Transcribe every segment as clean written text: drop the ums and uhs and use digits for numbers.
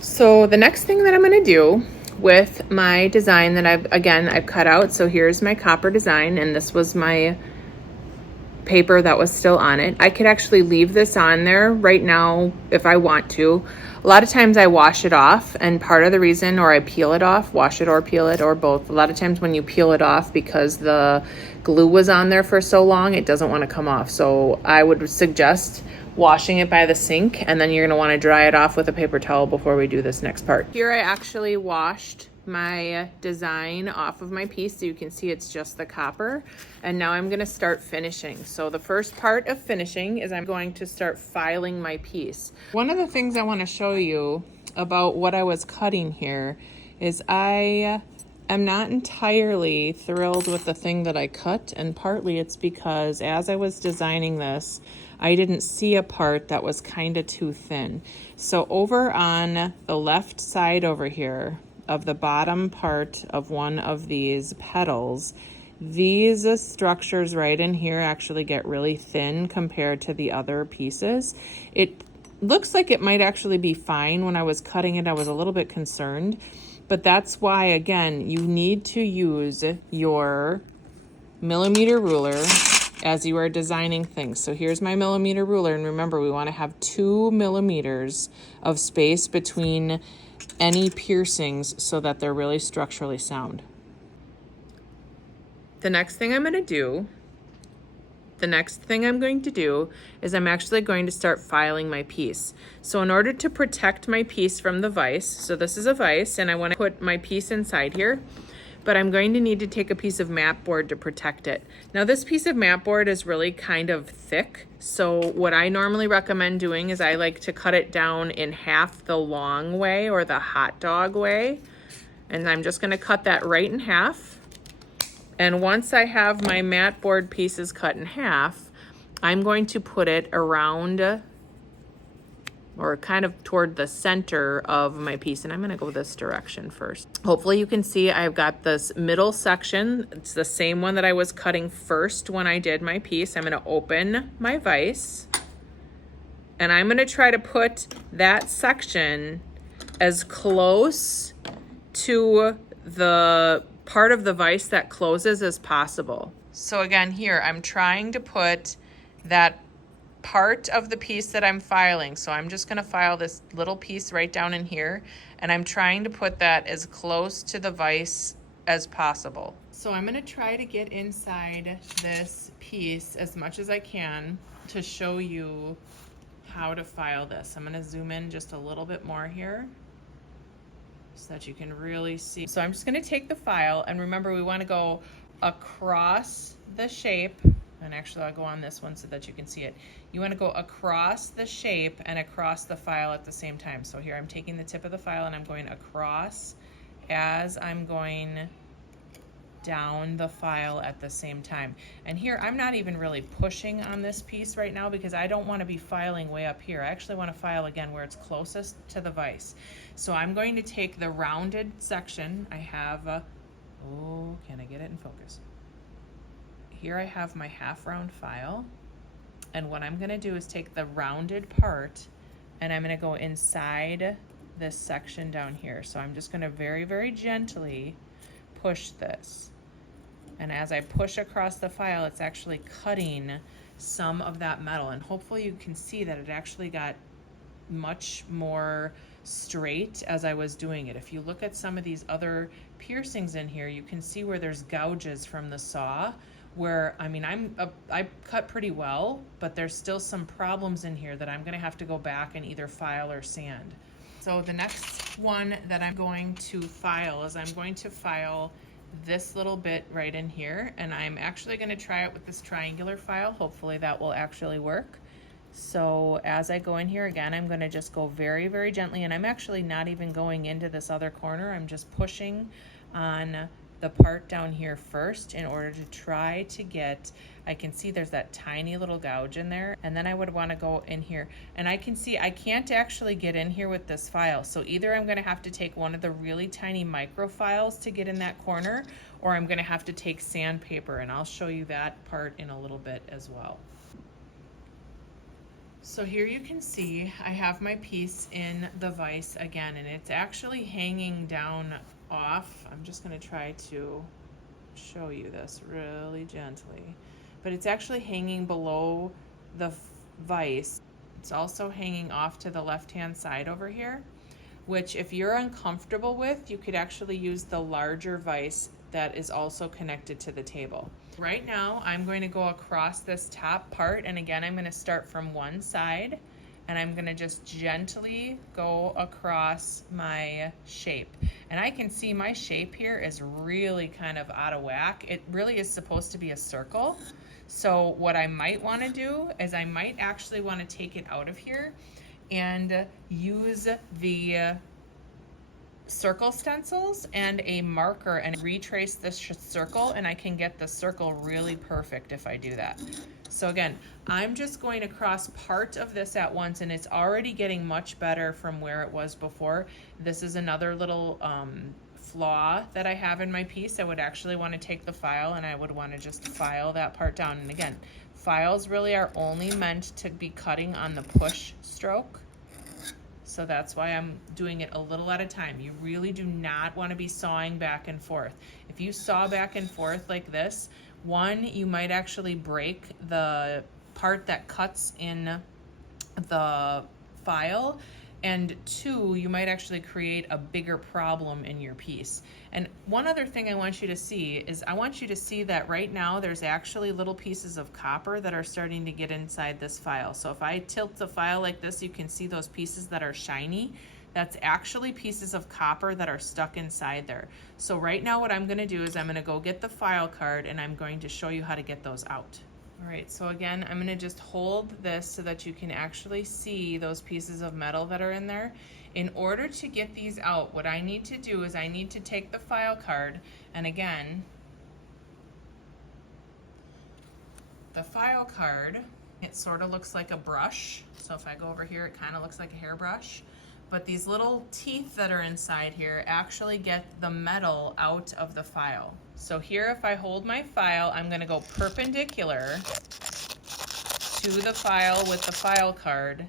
So the next thing that I'm going to do with my design that I've cut out. So here's my copper design, and this was my paper that was still on it. I could actually leave this on there right now if I want to. A lot of times I wash it off, and part of the reason, or I peel it off, wash it or peel it, or both. A lot of times when you peel it off, because the glue was on there for so long, it doesn't want to come off. So I would suggest washing it by the sink, and then you're going to want to dry it off with a paper towel before we do this next part. Here I actually washed my design off of my piece, so you can see it's just the copper, and now I'm going to start finishing. So the first part of finishing is I'm going to start filing my piece. One of the things I want to show you about what I was cutting here is I am not entirely thrilled with the thing that I cut, and partly it's because as I was designing this, I didn't see a part that was kind of too thin. So over on the left side over here of the bottom part of one of these petals, these structures right in here actually get really thin compared to the other pieces. It looks like it might actually be fine. When I was cutting it, I was a little bit concerned, but that's why, again, you need to use your millimeter ruler as you are designing things. So here's my millimeter ruler, and remember, we want to have 2 millimeters of space between any piercings so that they're really structurally sound. The next thing I'm going to do is I'm actually going to start filing my piece. So in order to protect my piece from the vise, so this is a vise and I want to put my piece inside here, but I'm going to need to take a piece of mat board to protect it. Now this piece of mat board is really kind of thick, so what I normally recommend doing is I like to cut it down in half the long way, or the hot dog way, and I'm just going to cut that right in half. And once I have my mat board pieces cut in half, I'm going to put it around, or kind of toward the center of my piece. And I'm going to go this direction first. Hopefully you can see I've got this middle section. It's the same one that I was cutting first when I did my piece. I'm going to open my vise, and I'm going to try to put that section as close to the part of the vise that closes as possible. So again, here I'm trying to put that part of the piece that I'm filing. So I'm just going to file this little piece right down in here, and I'm trying to put that as close to the vise as possible. So I'm going to try to get inside this piece as much as I can to show you how to file this. I'm going to zoom in just a little bit more here so that you can really see. So I'm just going to take the file, and remember, we want to go across the shape, and actually I'll go on this one so that you can see it. You want to go across the shape and across the file at the same time. So here I'm taking the tip of the file and I'm going across as I'm going down the file at the same time. And here I'm not even really pushing on this piece right now because I don't want to be filing way up here. I actually want to file again where it's closest to the vise. So I'm going to take the rounded section. I have oh, can I get it in focus? Here I have my half round file, and what I'm going to do is take the rounded part and I'm going to go inside this section down here. So I'm just going to very, very gently push this, and as I push across the file, it's actually cutting some of that metal, and hopefully you can see that it actually got much more straight as I was doing it. If you look at some of these other piercings in here, you can see where there's gouges from the saw, where, I mean, I cut pretty well, but there's still some problems in here that I'm going to have to go back and either file or sand. So the next one that I'm going to file is I'm going to file this little bit right in here, and I'm actually going to try it with this triangular file. Hopefully that will actually work. So as I go in here again, I'm going to just go very, very gently, and I'm actually not even going into this other corner. I'm just pushing on the part down here first in order to try to get, I can see there's that tiny little gouge in there, and then I would want to go in here, and I can see I can't actually get in here with this file. So either I'm going to have to take one of the really tiny micro files to get in that corner, or I'm going to have to take sandpaper, and I'll show you that part in a little bit as well. So here you can see I have my piece in the vise again, and it's actually hanging down off. I'm just going to try to show you this really gently, but it's actually hanging below the vise. It's also hanging off to the left-hand side over here, which if you're uncomfortable with, you could actually use the larger vise that is also connected to the table. Right now, I'm going to go across this top part, and again, I'm going to start from one side, and I'm going to just gently go across my shape. And I can see my shape here is really kind of out of whack. It really is supposed to be a circle. So what I might want to do is I might actually want to take it out of here and use the circle stencils and a marker and retrace this circle, and I can get the circle really perfect if I do that. So again, I'm just going to cross part of this at once, and it's already getting much better from where it was before. This is another little flaw that I have in my piece. I would actually want to take the file and I would want to just file that part down. And again, files really are only meant to be cutting on the push stroke. So that's why I'm doing it a little at a time. You really do not want to be sawing back and forth. If you saw back and forth like this, one, you might actually break the part that cuts in the file, and two, you might actually create a bigger problem in your piece. And one other thing I want you to see is I want you to see that right now there's actually little pieces of copper that are starting to get inside this file. So if I tilt the file like this, you can see those pieces that are shiny. That's actually pieces of copper that are stuck inside there. So right now what I'm going to do is I'm going to go get the file card, and I'm going to show you how to get those out. All right, so again, I'm gonna just hold this so that you can actually see those pieces of metal that are in there. In order to get these out, what I need to do is I need to take the file card, and again, the file card, it sort of looks like a brush. So if I go over here, it kind of looks like a hairbrush. But these little teeth that are inside here actually get the metal out of the file. So here, if I hold my file, I'm going to go perpendicular to the file with the file card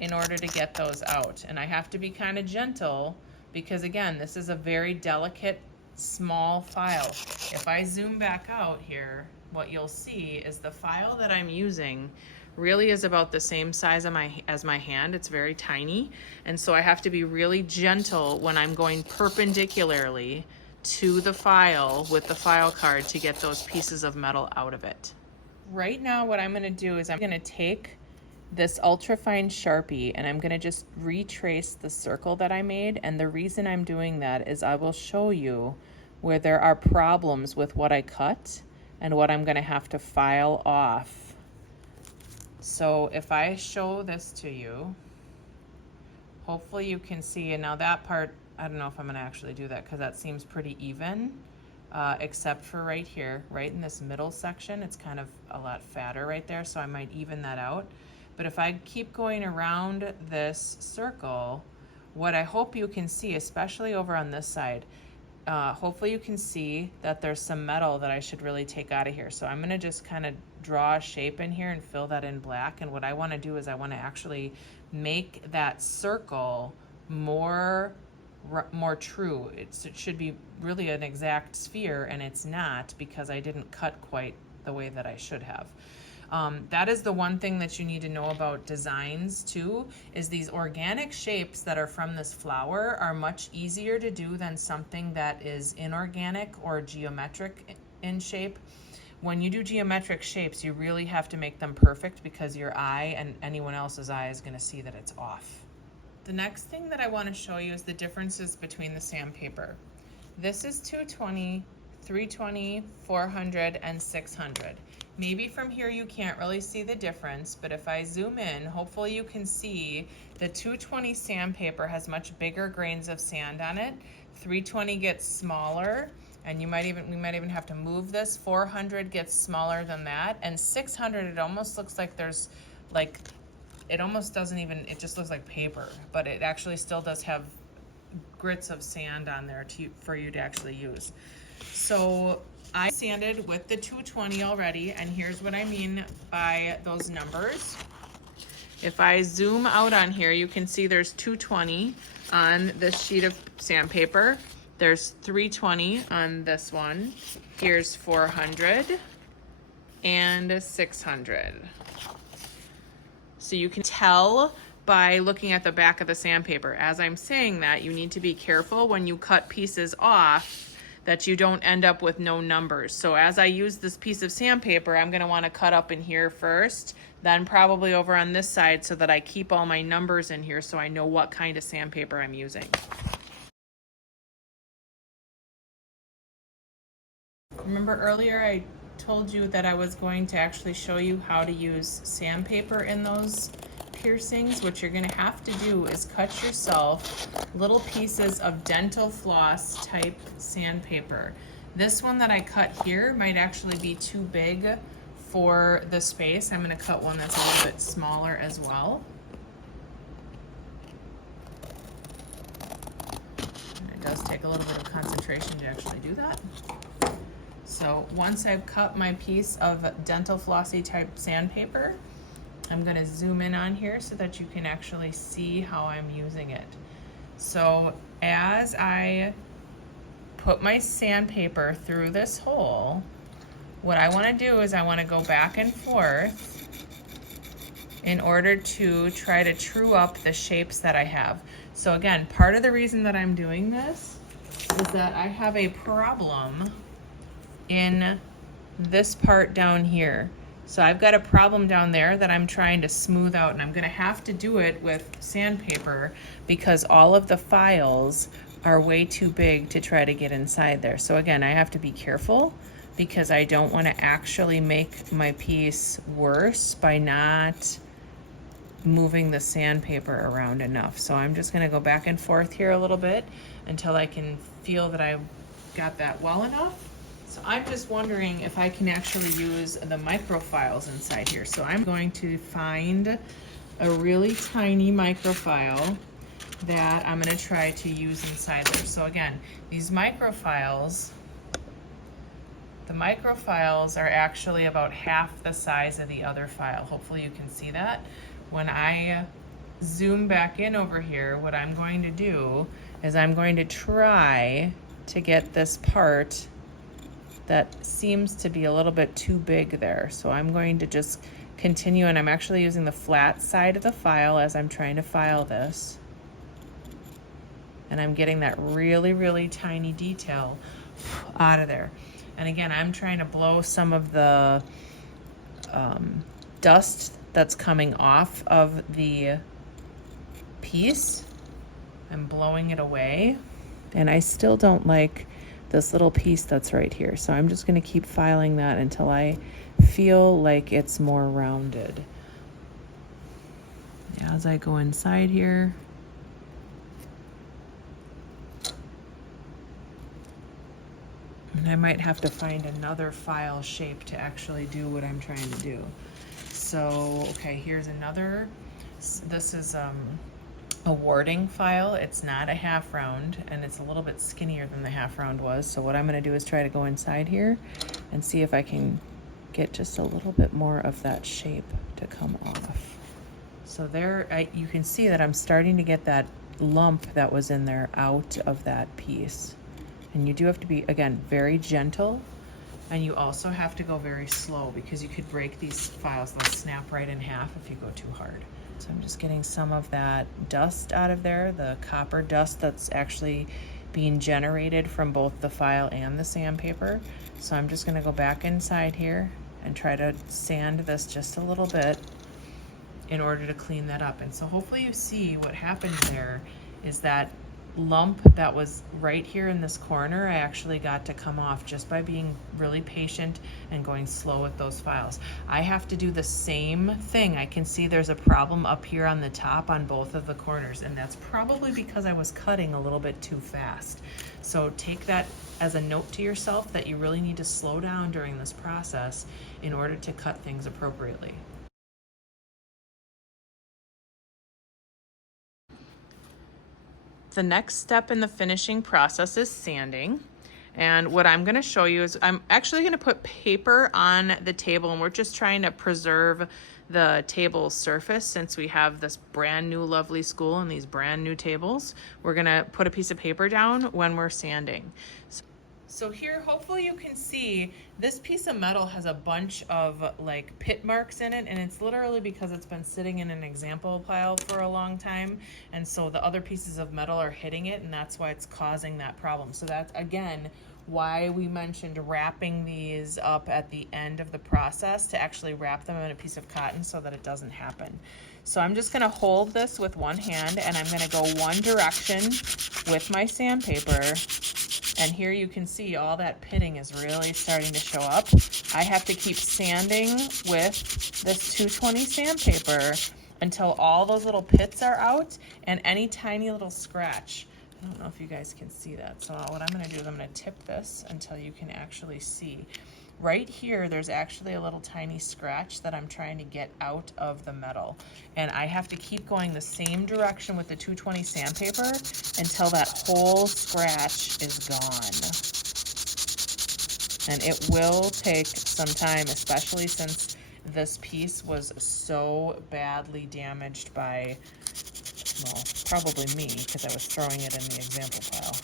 in order to get those out. And I have to be kind of gentle because, again, this is a very delicate, small file. If I zoom back out here, what you'll see is the file that I'm using really is about the same size as my hand. It's very tiny, and so I have to be really gentle when I'm going perpendicularly to the file with the file card to get those pieces of metal out of it. Right now what I'm going to do is I'm going to take this ultrafine Sharpie and I'm going to just retrace the circle that I made, and the reason I'm doing that is I will show you where there are problems with what I cut and what I'm going to have to file off. So if I show this to you, hopefully you can see, and now that part, I don't know if I'm going to actually do that because that seems pretty even, except for right here, right in this middle section, it's kind of a lot fatter right there, so I might even that out. But if I keep going around this circle, what I hope you can see, especially over on this side, hopefully you can see that there's some metal that I should really take out of here. So I'm going to just kind of draw a shape in here and fill that in black. And what I want to do is I want to actually make that circle more true. It should be really an exact sphere, and it's not because I didn't cut quite the way that I should have. That is the one thing that you need to know about designs too, is these organic shapes that are from this flower are much easier to do than something that is inorganic or geometric in shape. When you do geometric shapes, you really have to make them perfect because your eye and anyone else's eye is going to see that it's off. The next thing that I want to show you is the differences between the sandpaper. This is 220, 320, 400, and 600. Maybe from here you can't really see the difference, but if I zoom in, hopefully you can see the 220 sandpaper has much bigger grains of sand on it. 320 gets smaller, and we might even have to move this. 400 gets smaller than that, and 600, it almost looks like there's like, it almost doesn't even, it just looks like paper, but it actually still does have grits of sand on there for you to actually use. So I sanded with the 220 already, and here's what I mean by those numbers. If I zoom out on here, you can see there's 220 on this sheet of sandpaper. There's 320 on this one. Here's 400 and 600. So you can tell by looking at the back of the sandpaper. As I'm saying that, you need to be careful when you cut pieces off that you don't end up with no numbers. So as I use this piece of sandpaper, I'm gonna wanna cut up in here first, then probably over on this side so that I keep all my numbers in here so I know what kind of sandpaper I'm using. Remember earlier I told you that I was going to actually show you how to use sandpaper in those piercings. What you're gonna have to do is cut yourself little pieces of dental floss type sandpaper. This one that I cut here might actually be too big for the space. I'm gonna cut one that's a little bit smaller as well. And it does take a little bit of concentration to actually do that. So once I've cut my piece of dental flossy type sandpaper, I'm gonna zoom in on here so that you can actually see how I'm using it. So as I put my sandpaper through this hole, what I wanna do is I wanna go back and forth in order to try to true up the shapes that I have. So again, part of the reason that I'm doing this is that I have a problem in this part down here. So I've got a problem down there that I'm trying to smooth out, and I'm gonna have to do it with sandpaper because all of the files are way too big to try to get inside there. So again, I have to be careful because I don't wanna actually make my piece worse by not moving the sandpaper around enough. So I'm just gonna go back and forth here a little bit until I can feel that I've got that well enough. So I'm just wondering if I can actually use the microfiles inside here. So I'm going to find a really tiny microfile that I'm gonna try to use inside there. So again, these microfiles, the microfiles are actually about half the size of the other file. Hopefully you can see that. When I zoom back in over here, what I'm going to do is I'm going to try to get this part that seems to be a little bit too big there. So I'm going to just continue, and I'm actually using the flat side of the file as I'm trying to file this. And I'm getting that really, really tiny detail out of there. And again, I'm trying to blow some of the dust that's coming off of the piece. I'm blowing it away. And I still don't like this little piece that's right here. So I'm just gonna keep filing that until I feel like it's more rounded. As I go inside here, and I might have to find another file shape to actually do what I'm trying to do. So, okay, here's another. This is a warding file. It's not a half round, and it's a little bit skinnier than the half round was. So what I'm gonna do is try to go inside here and see if I can get just a little bit more of that shape to come off. So there, you can see that I'm starting to get that lump that was in there out of that piece. And you do have to be, again, very gentle, and you also have to go very slow because you could break these files. They'll snap right in half if you go too hard. So I'm just getting some of that dust out of there, the copper dust that's actually being generated from both the file and the sandpaper. So I'm just gonna go back inside here and try to sand this just a little bit in order to clean that up. And so hopefully you see what happened there is that lump that was right here in this corner, I actually got to come off just by being really patient and going slow with those files. I have to do the same thing. I can see there's a problem up here on the top on both of the corners, and that's probably because I was cutting a little bit too fast. So take that as a note to yourself that you really need to slow down during this process in order to cut things appropriately. The next step in the finishing process is sanding. And what I'm gonna show you is I'm actually gonna put paper on the table, and we're just trying to preserve the table surface since we have this brand new lovely school and these brand new tables. We're gonna put a piece of paper down when we're sanding. So here, hopefully you can see this piece of metal has a bunch of like pit marks in it, and it's literally because it's been sitting in an example pile for a long time, and so the other pieces of metal are hitting it, and that's why it's causing that problem. So that's, again, why we mentioned wrapping these up at the end of the process, to actually wrap them in a piece of cotton so that it doesn't happen. So I'm just gonna hold this with one hand, and I'm gonna go one direction with my sandpaper. And here you can see all that pitting is really starting to show up. I have to keep sanding with this 220 sandpaper until all those little pits are out and any tiny little scratch. I don't know if you guys can see that. So what I'm gonna do is I'm gonna tip this until you can actually see. Right here, there's actually a little tiny scratch that I'm trying to get out of the metal. And I have to keep going the same direction with the 220 sandpaper until that whole scratch is gone. And it will take some time, especially since this piece was so badly damaged by, well, probably me, because I was throwing it in the example pile.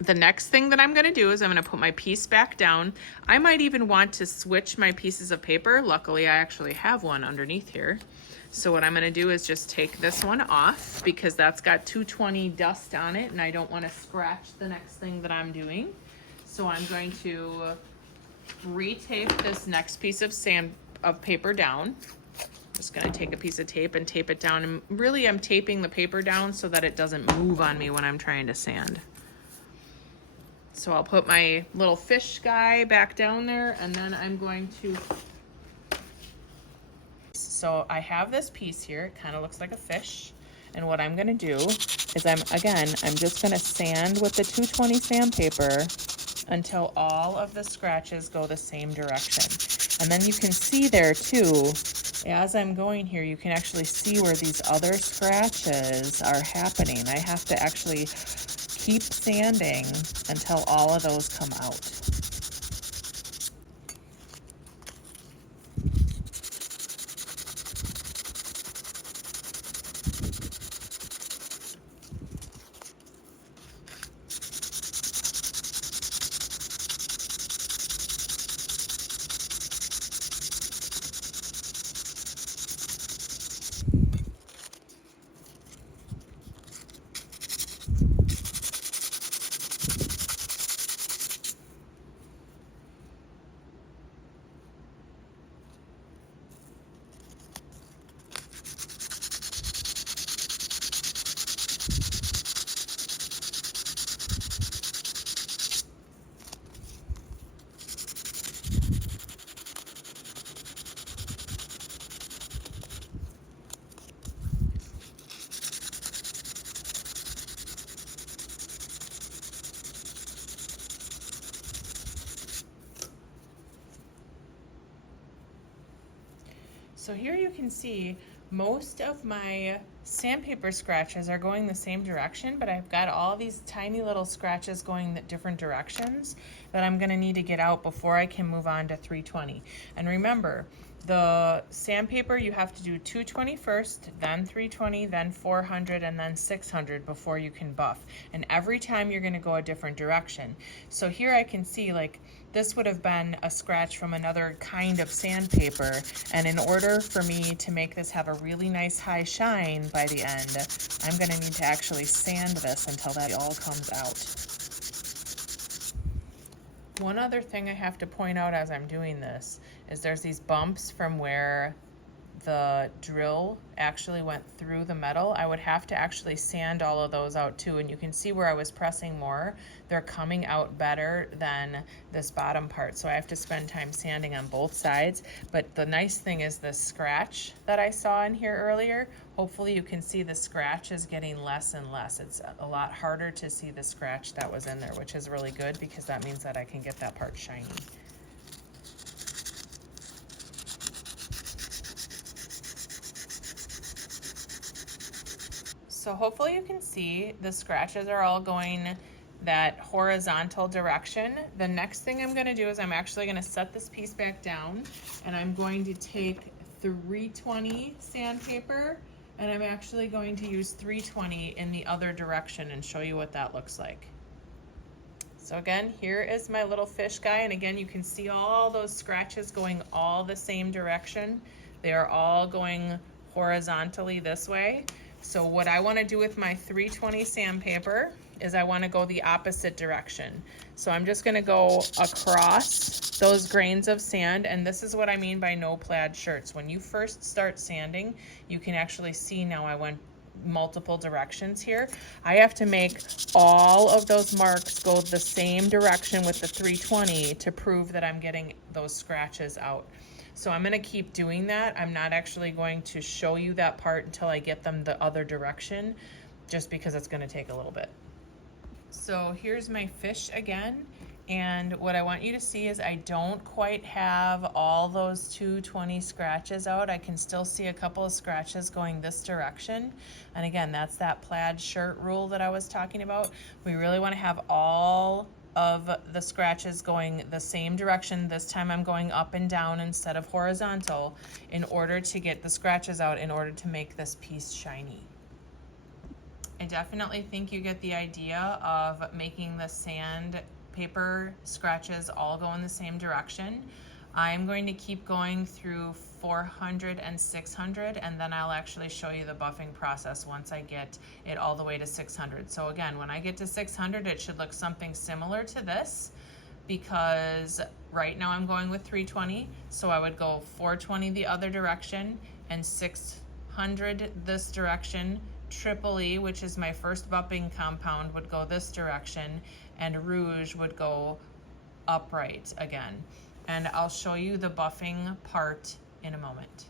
The next thing that I'm gonna do is I'm gonna put my piece back down. I might even want to switch my pieces of paper. Luckily, I actually have one underneath here. So what I'm gonna do is just take this one off because that's got 220 dust on it and I don't wanna scratch the next thing that I'm doing. So I'm going to retape this next piece of paper down. Just gonna take a piece of tape and tape it down. And really I'm taping the paper down so that it doesn't move on me when I'm trying to sand. So I'll put my little fish guy back down there, and then I'm going to, so I have this piece here, it kind of looks like a fish. And what I'm gonna do is I'm just gonna sand with the 220 sandpaper until all of the scratches go the same direction. And then you can see there too, as I'm going here, you can actually see where these other scratches are happening. I have to actually keep sanding until all of those come out. So here you can see most of my sandpaper scratches are going the same direction, but I've got all these tiny little scratches going different directions that I'm gonna need to get out before I can move on to 320. And remember, the sandpaper, you have to do 220 first, then 320, then 400, and then 600 before you can buff. And every time you're gonna go a different direction. So here I can see, like, this would have been a scratch from another kind of sandpaper. And in order for me to make this have a really nice high shine by the end, I'm gonna need to actually sand this until that all comes out. One other thing I have to point out as I'm doing this is there's these bumps from where the drill actually went through the metal. I would have to actually sand all of those out too, and you can see where I was pressing more, they're coming out better than this bottom part, so I have to spend time sanding on both sides. But the nice thing is the scratch that I saw in here earlier, hopefully you can see the scratch is getting less and less. It's a lot harder to see the scratch that was in there, which is really good because that means that I can get that part shiny. So hopefully you can see the scratches are all going that horizontal direction. The next thing I'm gonna do is I'm actually gonna set this piece back down, and I'm going to take 320 sandpaper, and I'm actually going to use 320 in the other direction and show you what that looks like. So again, here is my little fish guy, and again, you can see all those scratches going all the same direction. They are all going horizontally this way. So what I want to do with my 320 sandpaper is I want to go the opposite direction. So I'm just going to go across those grains of sand, and this is what I mean by no plaid shirts. When you first start sanding, you can actually see now I went multiple directions here. I have to make all of those marks go the same direction with the 320 to prove that I'm getting those scratches out. So I'm gonna keep doing that. I'm not actually going to show you that part until I get them the other direction, just because it's gonna take a little bit. So here's my fish again. And what I want you to see is I don't quite have all those 220 scratches out. I can still see a couple of scratches going this direction. And again, that's that plaid shirt rule that I was talking about. We really want to have all of the scratches going the same direction. This time I'm going up and down instead of horizontal in order to get the scratches out, in order to make this piece shiny. I definitely think you get the idea of making the sandpaper scratches all go in the same direction. I'm going to keep going through 400 and 600, and then I'll actually show you the buffing process once I get it all the way to 600. So again, when I get to 600, it should look something similar to this, because right now I'm going with 320, so I would go 420 the other direction and 600 this direction. Triple E, which is my first buffing compound, would go this direction, and Rouge would go upright again. And I'll show you the buffing part in a moment.